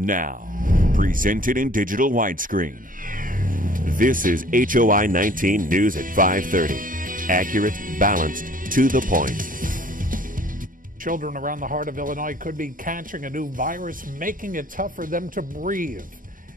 Now, presented in digital widescreen. This is HOI-19 News at 5:30. Accurate, balanced, to the point. Children around the heart of Illinois could be catching a new virus, making it tough for them to breathe.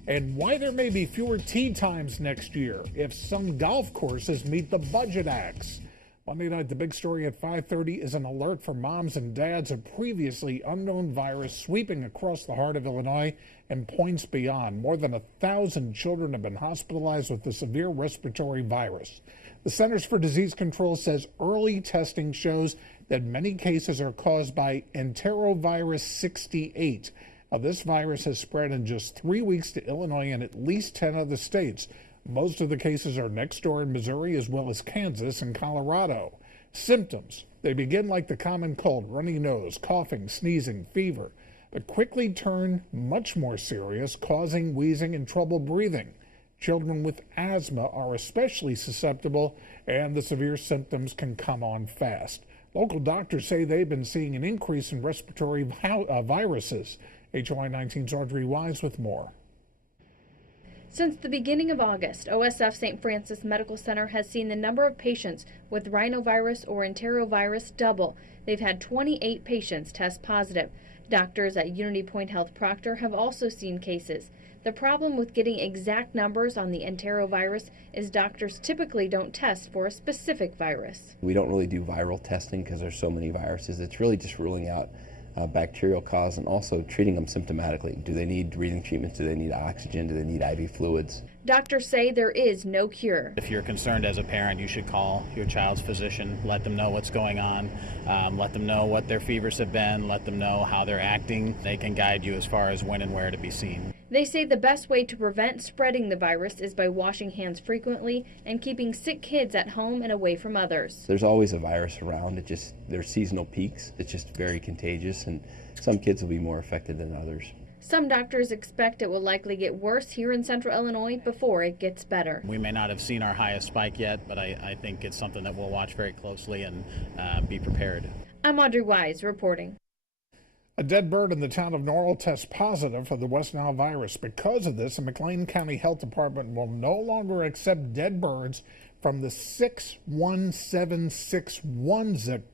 And why there may be fewer tee times next year if some golf courses meet the budget acts. Monday night, the big story at 5:30 is an alert for moms and dads of previously unknown virus sweeping across the heart of Illinois and points beyond. More than 1,000 children have been hospitalized with the severe respiratory virus. The Centers for Disease Control says early testing shows that many cases are caused by enterovirus 68. Now, this virus has spread in just 3 weeks to Illinois and at least 10 other states. Most of the cases are next door in Missouri as well as Kansas and Colorado. Symptoms: they begin like the common cold, runny nose, coughing, sneezing, fever, but quickly turn much more serious, causing wheezing and trouble breathing. Children with asthma are especially susceptible, and the severe symptoms can come on fast. Local doctors say they've been seeing an increase in respiratory viruses. HOI-19's Audrey Wise with more. Since the beginning of August, OSF St. Francis Medical Center has seen the number of patients with rhinovirus or enterovirus double. They've had 28 patients test positive. Doctors at Unity Point Health Proctor have also seen cases. The problem with getting exact numbers on the enterovirus is doctors typically don't test for a specific virus. We don't really do viral testing because there's so many viruses. It's really just ruling out bacterial cause and also treating them symptomatically. Do they need breathing treatments? Do they need oxygen? Do they need IV fluids? Doctors say there is no cure. If you're concerned as a parent, you should call your child's physician, let them know what's going on, let them know what their fevers have been, let them know how they're acting. They can guide you as far as when and where to be seen. They say the best way to prevent spreading the virus is by washing hands frequently and keeping sick kids at home and away from others. There's always a virus around. There's seasonal peaks. It's just very contagious, and some kids will be more affected than others. Some doctors expect it will likely get worse here in central Illinois before it gets better. We may not have seen our highest spike yet, but I think it's something that we'll watch very closely and be prepared. I'm Audrey Wise reporting. A dead bird in the town of Norwell tests positive for the West Nile virus. Because of this, the McLean County Health Department will no longer accept dead birds from the 61761 zip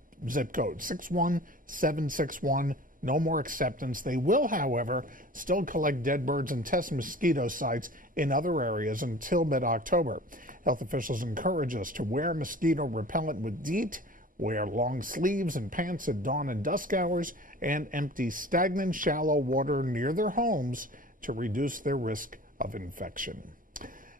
code. 61761. No more acceptance. They will, however, still collect dead birds and test mosquito sites in other areas until mid-October. Health officials encourage us to wear mosquito repellent with DEET, wear long sleeves and pants at dawn and dusk hours, and empty stagnant, shallow water near their homes to reduce their risk of infection.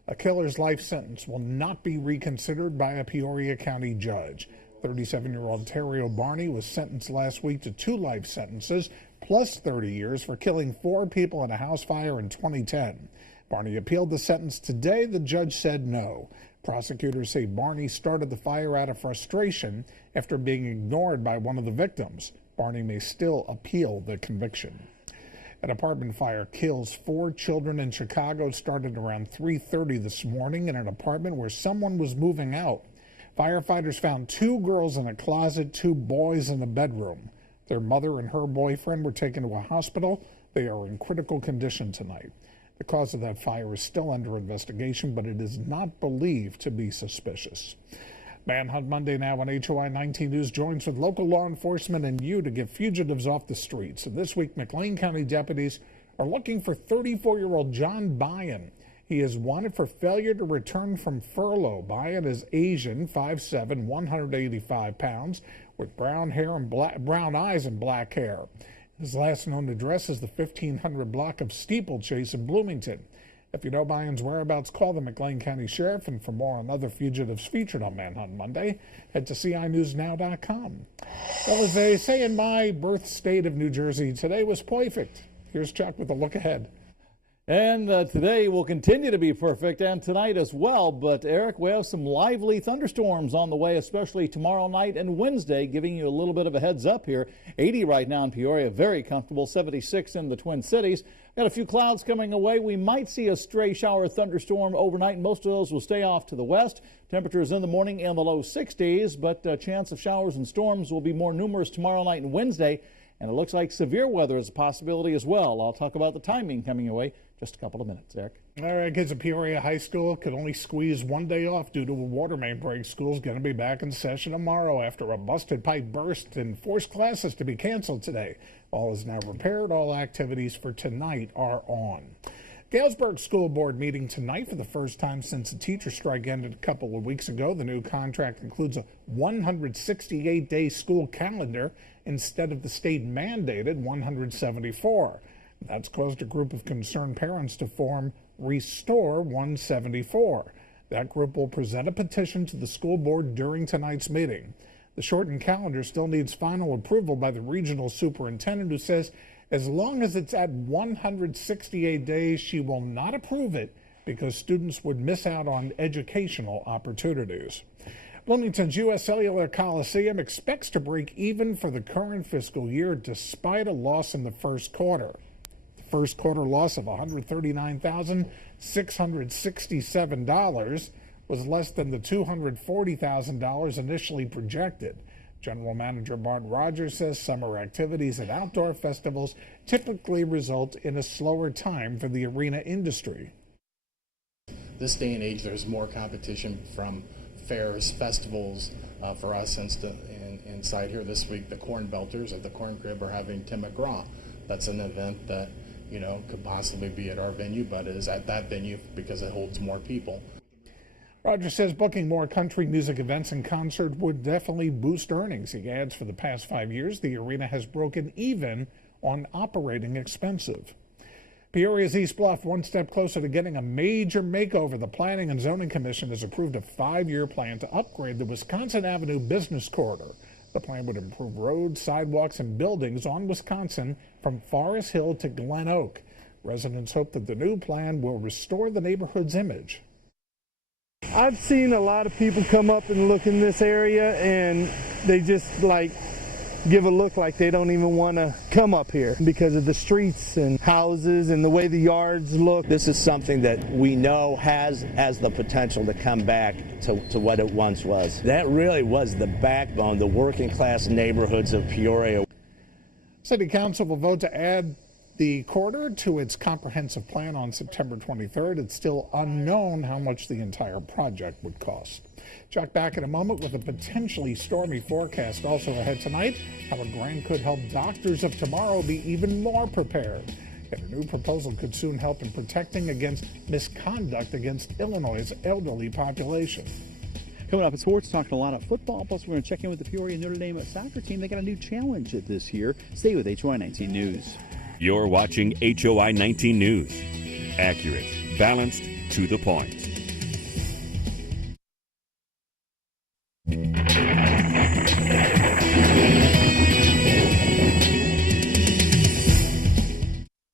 A killer's life sentence will not be reconsidered by a Peoria County judge. 37-year-old Terrio Barney was sentenced last week to 2 life sentences plus 30 years for killing 4 people in a house fire in 2010. Barney appealed the sentence today. The judge said no. Prosecutors say Barney started the fire out of frustration after being ignored by one of the victims. Barney may still appeal the conviction. An apartment fire kills 4 children in Chicago. Started around 3:30 this morning in an apartment where someone was moving out. Firefighters found 2 girls in a closet, 2 boys in a bedroom. Their mother and her boyfriend were taken to a hospital. They are in critical condition tonight. The cause of that fire is still under investigation, but it is not believed to be suspicious. Manhunt Monday now on HOI-19 News joins with local law enforcement and you to get fugitives off the streets. And this week, McLean County deputies are looking for 34-year-old John Byan. He is wanted for failure to return from furlough. Byan is Asian, 5'7", 185 pounds, with brown hair and brown eyes and black hair. His last known address is the 1500 block of Steeplechase in Bloomington. If you know Byan's whereabouts, call the McLean County Sheriff. And for more on other fugitives featured on Manhunt Monday, head to CINewsNow.com. Well, as they say in my birth state of New Jersey, today was perfect. Here's Chuck with a look ahead. And today will continue to be perfect, and tonight as well. But, Eric, we have some lively thunderstorms on the way, especially tomorrow night and Wednesday, giving you a little bit of a heads up here. 80 right now in Peoria, very comfortable, 76 in the Twin Cities. Got a few clouds coming away. We might see a stray shower thunderstorm overnight. Most of those will stay off to the west. Temperatures in the morning in the low 60s, but chance of showers and storms will be more numerous tomorrow night and Wednesday. and it looks like severe weather is a possibility as well. I'll talk about the timing coming your way just a couple of minutes. Eric. All right, kids at Peoria High School could only squeeze one day off due to a water main break. School's going to be back in session tomorrow after a busted pipe burst and forced classes to be canceled today. All is now repaired. All activities for tonight are on. Galesburg School Board meeting tonight for the first time since the teacher strike ended a couple of weeks ago. The new contract includes a 168-day school calendar instead of the state-mandated 174. That's caused a group of concerned parents to form Restore 174. That group will present a petition to the school board during tonight's meeting. The shortened calendar still needs final approval by the regional superintendent, who says as long as it's at 168 days, she will not approve it because students would miss out on educational opportunities. Bloomington's U.S. Cellular Coliseum expects to break even for the current fiscal year despite a loss in the first quarter. The first quarter loss of $139,667 was less than the $240,000 initially projected. General Manager Bart Rogers says summer activities at outdoor festivals typically result in a slower time for the arena industry. This day and age, there's more competition from fairs, festivals. For us, inside here this week, the Corn Belters at the Corn Crib are having Tim McGraw. That's an event that, could possibly be at our venue, but is at that venue because it holds more people. Rogers says booking more country music events and concerts would definitely boost earnings. He adds for the past 5 years, the arena has broken even on operating expenses. Peoria's East Bluff one step closer to getting a major makeover. The Planning and Zoning Commission has approved a 5-year plan to upgrade the Wisconsin Avenue Business Corridor. The plan would improve roads, sidewalks, and buildings on Wisconsin from Forest Hill to Glen Oak. Residents hope that the new plan will restore the neighborhood's image. I've seen a lot of people come up and look in this area, and they just give a look like they don't even want to come up here because of the streets and houses and the way the yards look. This is something that we know has the potential to come back to what it once was. That really was the backbone, the working class neighborhoods of Peoria. City Council will vote to add the corridor to its comprehensive plan on September 23rd. It's still unknown how much the entire project would cost. Check back in a moment with a potentially stormy forecast. Also ahead tonight, how a grant could help doctors of tomorrow be even more prepared. And a new proposal could soon help in protecting against misconduct against Illinois' elderly population. Coming up in sports, talking a lot of football, plus we're going to check in with the Peoria Notre Dame soccer team. They got a new challenge this year. Stay with HOI-19 News. You're watching HOI-19 News. Accurate, balanced, to the point.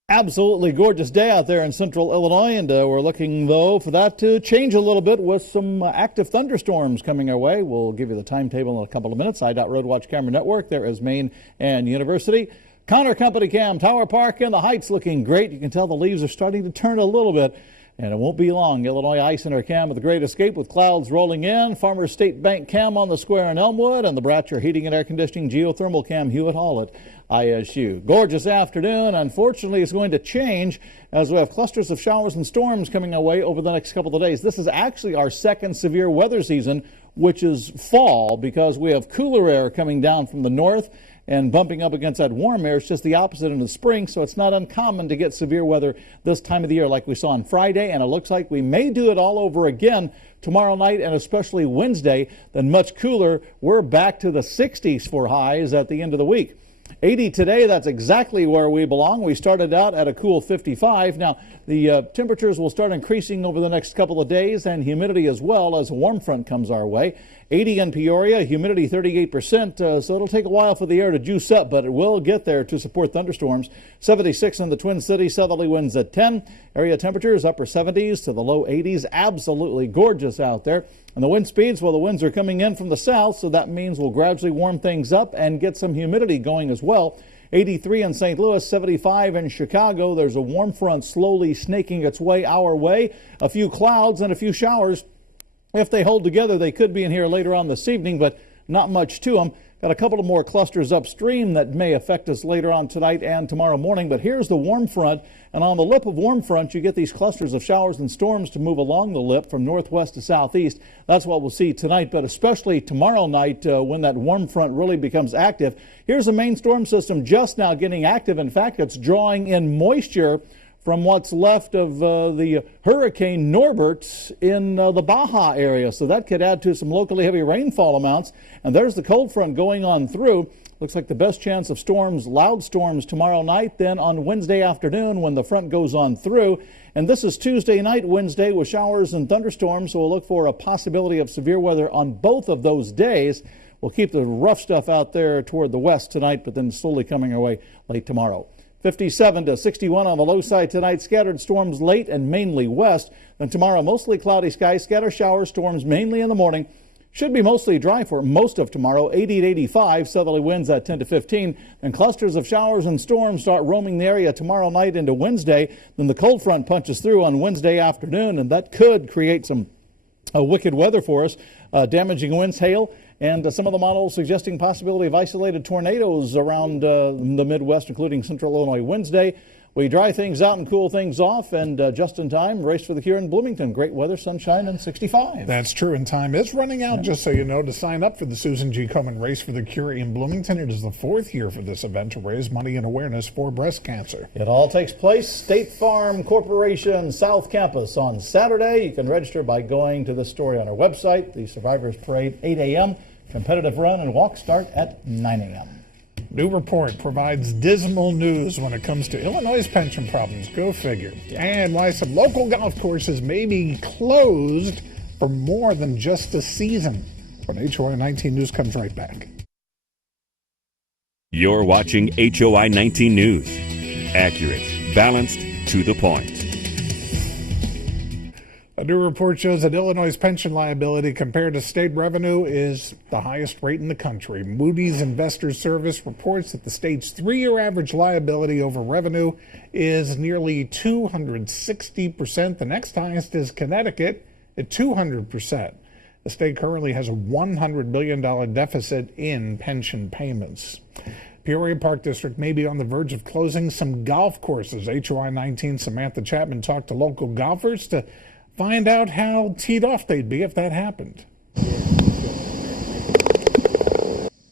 Absolutely gorgeous day out there in central Illinois, and we're looking, though, for that to change a little bit with some active thunderstorms coming our way. We'll give you the timetable in a couple of minutes. Road Watch Camera Network, there is Maine and University. Connor Company Cam, Tower Park and the Heights looking great. You can tell the leaves are starting to turn a little bit, and it won't be long. Illinois Ice Center Cam with the Great Escape with clouds rolling in. Farmers State Bank Cam on the square in Elmwood, and the Bratcher Heating and Air Conditioning Geothermal Cam Hewitt Hall at ISU. Gorgeous afternoon. Unfortunately, it's going to change as we have clusters of showers and storms coming our way over the next couple of days. This is actually our second severe weather season, which is fall, because we have cooler air coming down from the north and bumping up against that warm air. It's just the opposite in the spring, so it's not uncommon to get severe weather this time of the year like we saw on Friday, and it looks like we may do it all over again tomorrow night and especially Wednesday. Then much cooler. We're back to the 60s for highs at the end of the week. 80 today, that's exactly where we belong. We started out at a cool 55. Now, the temperatures will start increasing over the next couple of days, and humidity as well as a warm front comes our way. 80 in Peoria, humidity 38%, so it'll take a while for the air to juice up, but it will get there to support thunderstorms. 76 in the Twin Cities, southerly winds at 10. Area temperatures upper 70s to the low 80s. Absolutely gorgeous out there. And the wind speeds, well, the winds are coming in from the south, so that means we'll gradually warm things up and get some humidity going as well. 83 in St. Louis, 75 in Chicago. There's a warm front slowly snaking its way our way. A few clouds and a few showers. If they hold together, they could be in here later on this evening, but not much to them. Got a couple of more clusters upstream that may affect us later on tonight and tomorrow morning, but here's the warm front, and on the lip of warm front you get these clusters of showers and storms to move along the lip from northwest to southeast. That's what we'll see tonight, but especially tomorrow night when that warm front really becomes active. Here's a main storm system just now getting active. In fact, it's drawing in moisture from what's left of the Hurricane Norbert in the Baja area. So that could add to some locally heavy rainfall amounts. And there's the cold front going on through. Looks like the best chance of storms, loud storms tomorrow night, then on Wednesday afternoon when the front goes on through. And this is Tuesday night, Wednesday, with showers and thunderstorms. So we'll look for a possibility of severe weather on both of those days. We'll keep the rough stuff out there toward the west tonight, but then slowly coming our way late tomorrow. 57 to 61 on the low side tonight. Scattered storms late and mainly west. Then tomorrow, mostly cloudy skies, scattered showers, storms mainly in the morning. Should be mostly dry for most of tomorrow. 80 to 85, southerly winds at 10 to 15. Then clusters of showers and storms start roaming the area tomorrow night into Wednesday. Then the cold front punches through on Wednesday afternoon, and that could create some wicked weather for us. Damaging winds, hail, and some of the models suggesting possibility of isolated tornadoes around the Midwest, including central Illinois Wednesday. We dry things out and cool things off, and just in time, race for the cure in Bloomington. Great weather, sunshine, and 65. That's true, and time is running out, just so you know, to sign up for the Susan G. Komen Race for the Cure in Bloomington. It is the 4th year for this event to raise money and awareness for breast cancer. It all takes place State Farm Corporation South Campus on Saturday. You can register by going to this story on our website. The Survivors Parade, 8 a.m. Competitive run and walk start at 9 a.m. New report provides dismal news when it comes to Illinois' pension problems. Go figure. And why some local golf courses may be closed for more than just a season. When HOI-19 News comes right back. You're watching HOI-19 News. Accurate, balanced, to the point. A new report shows that Illinois' pension liability compared to state revenue is the highest rate in the country. Moody's Investors Service reports that the state's 3-year average liability over revenue is nearly 260%. The next highest is Connecticut at 200%. The state currently has a $100 billion deficit in pension payments. Peoria Park District may be on the verge of closing some golf courses. HOI-19 Samantha Chapman talked to local golfers to find out how teed off they'd be if that happened.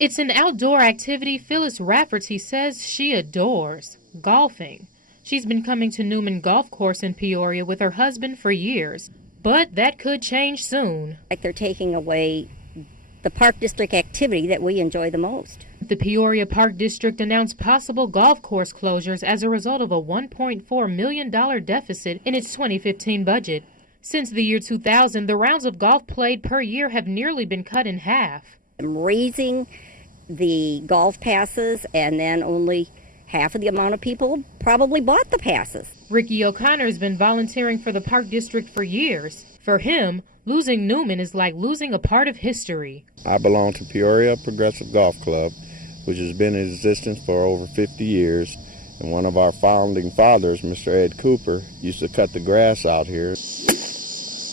It's an outdoor activity Phyllis Rafferty says she adores, golfing. She's been coming to Newman Golf Course in Peoria with her husband for years, but that could change soon. Like they're taking away the Park District activity that we enjoy the most. The Peoria Park District announced possible golf course closures as a result of a $1.4 million deficit in its 2015 budget. Since the year 2000, the rounds of golf played per year have nearly been cut in half. Raising the golf passes, and then only half of the amount of people probably bought the passes. Ricky O'Connor has been volunteering for the Park District for years. For him, losing Newman is like losing a part of history. I belong to Peoria Progressive Golf Club, which has been in existence for over 50 years. And one of our founding fathers, Mr. Ed Cooper, used to cut the grass out here.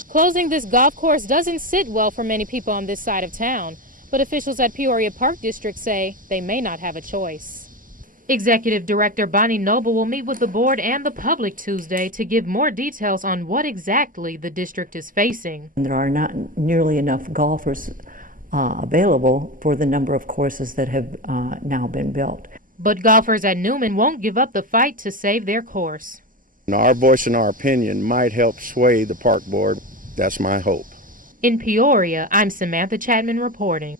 Closing this golf course doesn't sit well for many people on this side of town, but officials at Peoria Park District say they may not have a choice. Executive Director Bonnie Noble will meet with the board and the public Tuesday to give more details on what exactly the district is facing. There are not nearly enough golfers available for the number of courses that have now been built. But golfers at Newman won't give up the fight to save their course. Our voice and our opinion might help sway the park board. That's my hope. In Peoria, I'm Samantha Chapman reporting.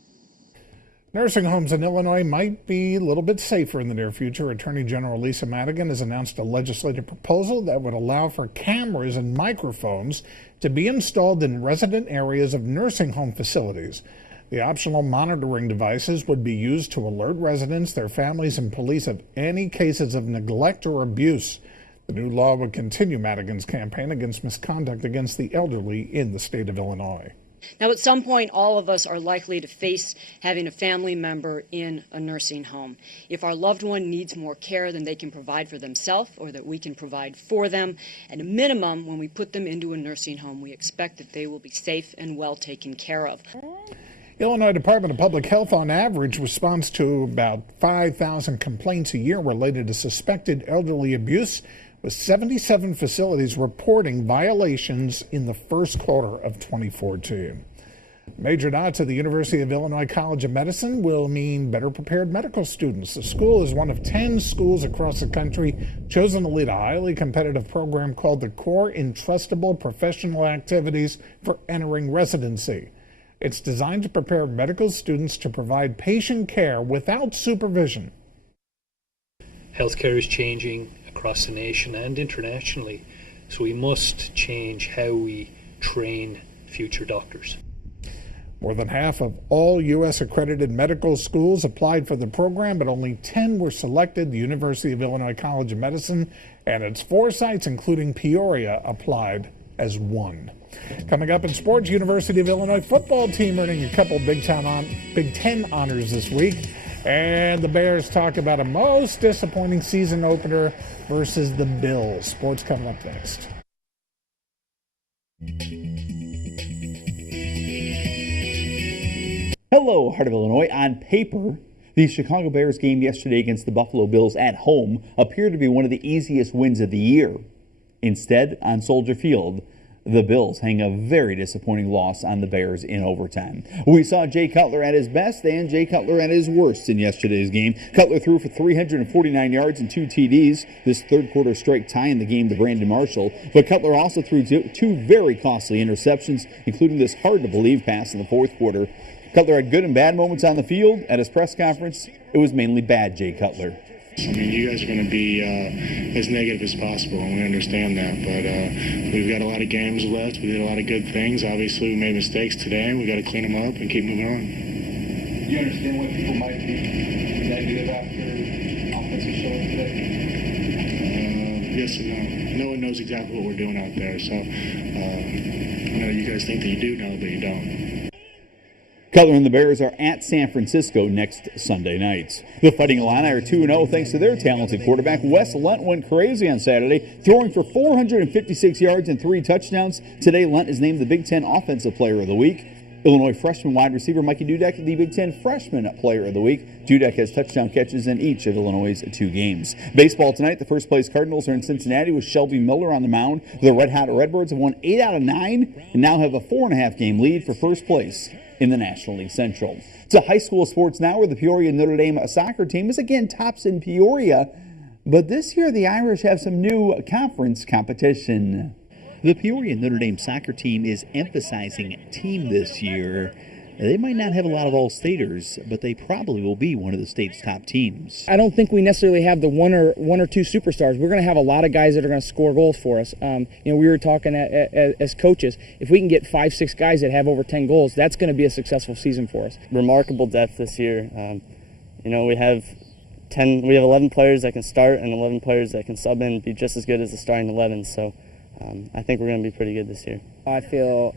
Nursing homes in Illinois might be a little bit safer in the near future. Attorney General Lisa Madigan has announced a legislative proposal that would allow for cameras and microphones to be installed in resident areas of nursing home facilities. The optional monitoring devices would be used to alert residents, their families, and police of any cases of neglect or abuse. The new law would continue Madigan's campaign against misconduct against the elderly in the state of Illinois. Now, at some point, all of us are likely to face having a family member in a nursing home. If our loved one needs more care than they can provide for themselves or that we can provide for them, at a minimum, when we put them into a nursing home, we expect that they will be safe and well taken care of. Illinois Department of Public Health, on average, responds to about 5,000 complaints a year related to suspected elderly abuse, with 77 facilities reporting violations in the first quarter of 2014. Major nod to the University of Illinois College of Medicine will mean better prepared medical students. The school is one of 10 schools across the country chosen to lead a highly competitive program called the Core Entrustable Professional Activities for Entering Residency. It's designed to prepare medical students to provide patient care without supervision. Healthcare is changing across the nation and internationally, so we must change how we train future doctors. More than half of all U.S. accredited medical schools applied for the program, but only 10 were selected. The University of Illinois College of Medicine and its 4 sites, including Peoria, applied as one. Coming up in sports, University of Illinois football team earning a couple Big Ten honors this week. And the Bears talk about a most disappointing season opener versus the Bills. Sports coming up next. Hello, Heart of Illinois. On paper, the Chicago Bears game yesterday against the Buffalo Bills at home appeared to be one of the easiest wins of the year. Instead, on Soldier Field, the Bills hang a very disappointing loss on the Bears in overtime. We saw Jay Cutler at his best and Jay Cutler at his worst in yesterday's game. Cutler threw for 349 yards and 2 TDs, this third quarter strike tying the game to Brandon Marshall. But Cutler also threw two very costly interceptions, including this hard-to-believe pass in the fourth quarter. Cutler had good and bad moments on the field. At his press conference, it was mainly bad Jay Cutler. I mean, you guys are going to be as negative as possible, and we understand that. But we've got a lot of games left. We did a lot of good things. Obviously, we made mistakes today, and we got to clean them up and keep moving on. Do you understand why people might be negative after offensive showing today? Yes and no. No one knows exactly what we're doing out there. So I know you guys think that you do know, but you don't. Cutler and the Bears are at San Francisco next Sunday night. The Fighting Illini are 2-0 thanks to their talented quarterback. Wes Lunt went crazy on Saturday, throwing for 456 yards and 3 touchdowns. Today, Lunt is named the Big Ten Offensive Player of the Week. Illinois freshman wide receiver Mikey Dudek, the Big Ten Freshman Player of the Week. Dudek has touchdown catches in each of Illinois' 2 games. Baseball tonight, the first-place Cardinals are in Cincinnati with Shelby Miller on the mound. The Red-Hot Redbirds have won 8 out of 9 and now have a 4.5-game lead for first place in the National League Central. To high school sports now, where the Peoria Notre Dame soccer team is again tops in Peoria. But this year, the Irish have some new conference competition. The Peoria Notre Dame soccer team is emphasizing team this year. They might not have a lot of all-staters, but they probably will be one of the state's top teams. I don't think we necessarily have the one or 2 superstars. We're going to have a lot of guys that are going to score goals for us. We were talking as coaches. If we can get 5-6 guys that have over 10 goals, that's going to be a successful season for us. Remarkable depth this year. We have 11 players that can start and 11 players that can sub in and be just as good as the starting 11. So I think we're going to be pretty good this year. I feel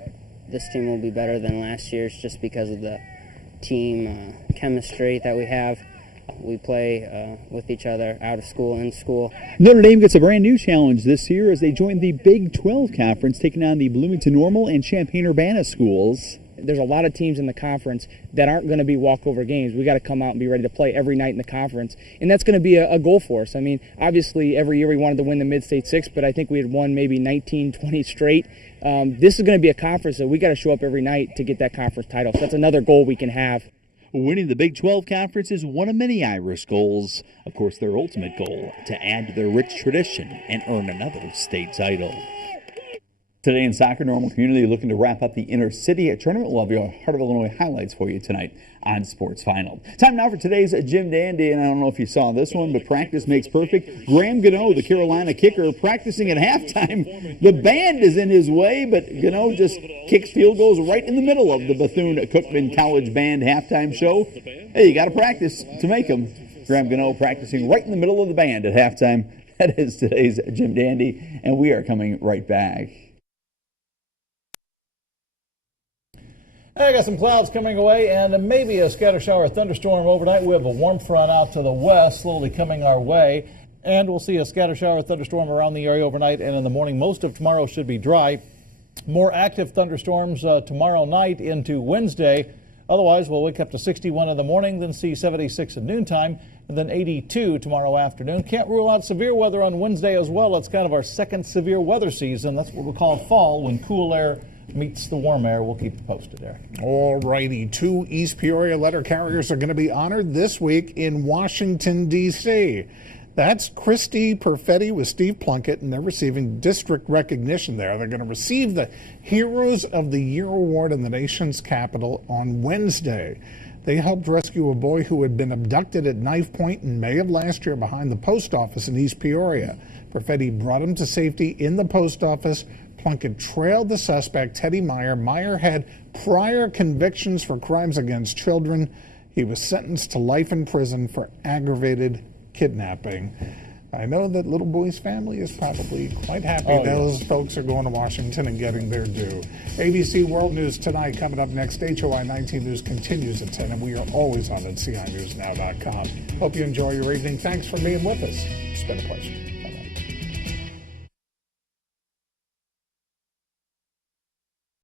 this team will be better than last year's just because of the team chemistry that we have. We play with each other out of school, in school. Notre Dame gets a brand new challenge this year as they join the Big 12 Conference, taking on the Bloomington Normal and Champaign-Urbana schools. There's a lot of teams in the conference that aren't going to be walkover games. We got to come out and be ready to play every night in the conference, and that's going to be a goal for us. I mean, obviously every year we wanted to win the Mid-State 6, but I think we had won maybe 19, 20 straight. This is going to be a conference that we got to show up every night to get that conference title. So that's another goal we can have. Winning the Big 12 Conference is one of many Irish goals. Of course, their ultimate goal, to add to their rich tradition and earn another state title. Today in soccer, Normal Community looking to wrap up the Inter-City tournament. We'll have your Heart of Illinois highlights for you tonight on Sports Final. Time now for today's Jim Dandy, and I don't know if you saw this one, but practice makes perfect. Graham Gano, the Carolina kicker, practicing at halftime. The band is in his way, but Gano just kicks field goals right in the middle of the Bethune-Cookman College Band halftime show. Hey, you got to practice to make them. Graham Gano practicing right in the middle of the band at halftime. That is today's Jim Dandy, and we are coming right back. I got some clouds coming away and maybe a scatter shower, thunderstorm overnight. We have a warm front out to the west slowly coming our way. And we'll see a scatter shower, thunderstorm around the area overnight and in the morning. Most of tomorrow should be dry. More active thunderstorms tomorrow night into Wednesday. Otherwise, we'll wake up to 61 in the morning, then see 76 at noontime, and then 82 tomorrow afternoon. Can't rule out severe weather on Wednesday as well. It's kind of our second severe weather season. That's what we call fall, when cool air meets the warm air. We'll keep you posted, Eric. All righty. 2 East Peoria letter carriers are going to be honored this week in Washington, D.C. That's Christy Perfetti with Steve Plunkett, and they're receiving district recognition there. They're going to receive the Heroes of the Year award in the nation's capital on Wednesday. They helped rescue a boy who had been abducted at knife point in May of last year behind the post office in East Peoria. Perfetti brought him to safety in the post office. Plunkett trailed the suspect, Teddy Meyer. Meyer had prior convictions for crimes against children. He was sentenced to life in prison for aggravated kidnapping. I know that little boy's family is probably quite happy those folks are going to Washington and getting their due. ABC World News tonight coming up next. HOI-19 News continues at 10, and we are always on at CINewsNow.com. Hope you enjoy your evening. Thanks for being with us. It's been a pleasure. Bye-bye.